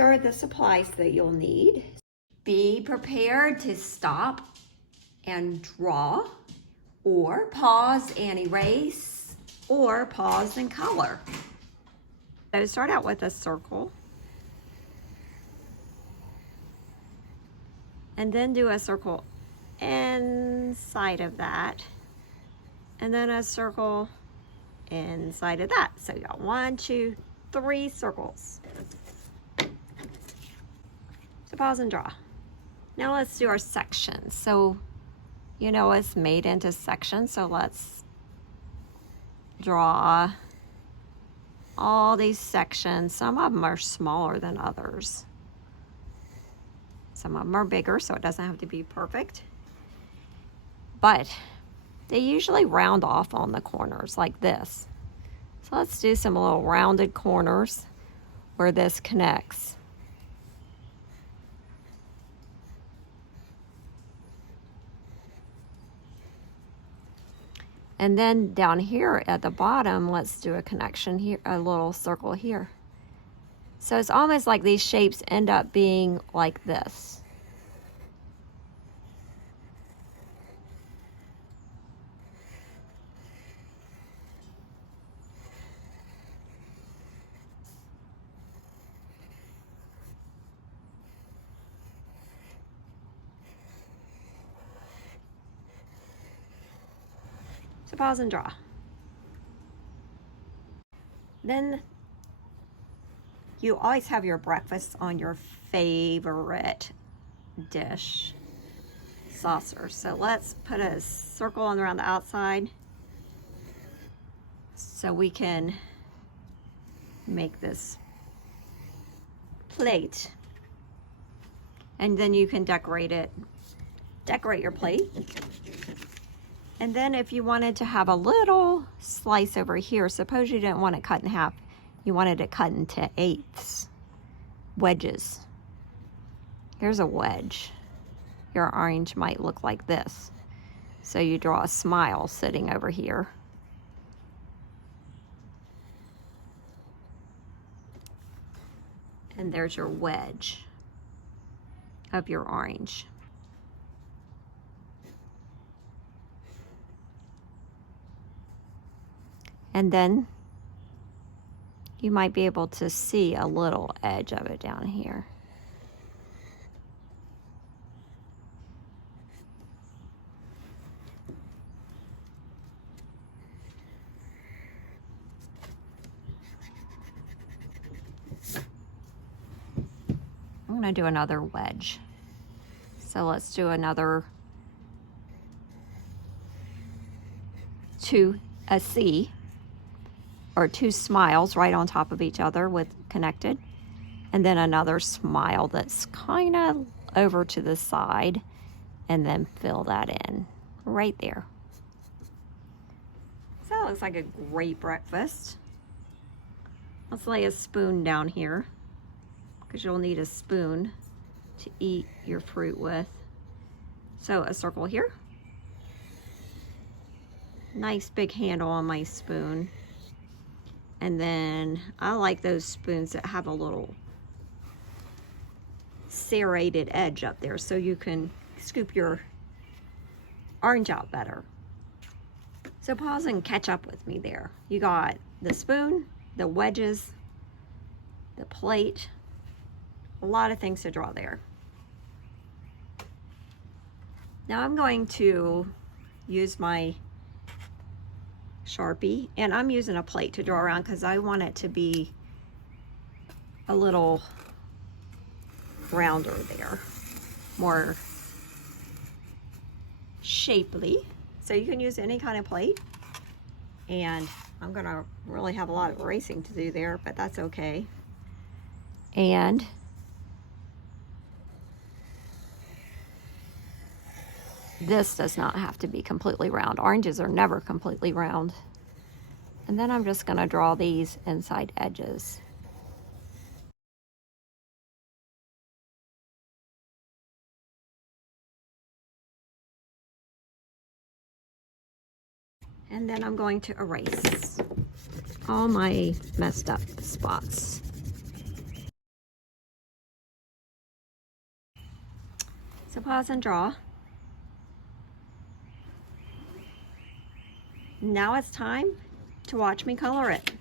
are the supplies that you'll need. Be prepared to stop and draw, or pause and erase, or pause and color. So start out with a circle, and then do a circle inside of that, and then a circle inside of that. So you got 1, 2, 3 circles. So pause and draw. Now let's do our sections. So you know it's made into sections, so let's draw all these sections. Some of them are smaller than others. Some of them are bigger, so it doesn't have to be perfect. But they usually round off on the corners like this. So let's do some little rounded corners where this connects. And then down here at the bottom, let's do a connection here, a little circle here. So it's almost like these shapes end up being like this. So pause and draw. Then you always have your breakfast on your favorite dish saucer. So let's put a circle on around the outside so we can make this plate. And then you can decorate it. Decorate your plate. And then if you wanted to have a little slice over here, suppose you didn't want it cut in half, you wanted it cut into 1/8 wedges. Here's a wedge. Your orange might look like this. So you draw a smile sitting over here. And there's your wedge of your orange. And then you might be able to see a little edge of it down here. I'm going to do another wedge. So let's do another a C. Or 2 smiles right on top of each other with connected, and then another smile that's kind of over to the side, and then fill that in right there. So that looks like a great breakfast. Let's lay a spoon down here because you'll need a spoon to eat your fruit with. So a circle here, nice big handle on my spoon. And then I like those spoons that have a little serrated edge up there so you can scoop your orange out better. So pause and catch up with me there. You got the spoon, the wedges, the plate, a lot of things to draw there. Now I'm going to use my Sharpie, and I'm using a plate to draw around because I want it to be a little rounder there, more shapely. So you can use any kind of plate, and I'm gonna really have a lot of erasing to do there, but that's okay. And this does not have to be completely round. Oranges are never completely round. And then I'm just gonna draw these inside edges. And then I'm going to erase all my messed up spots. So pause and draw. Now it's time to watch me color it.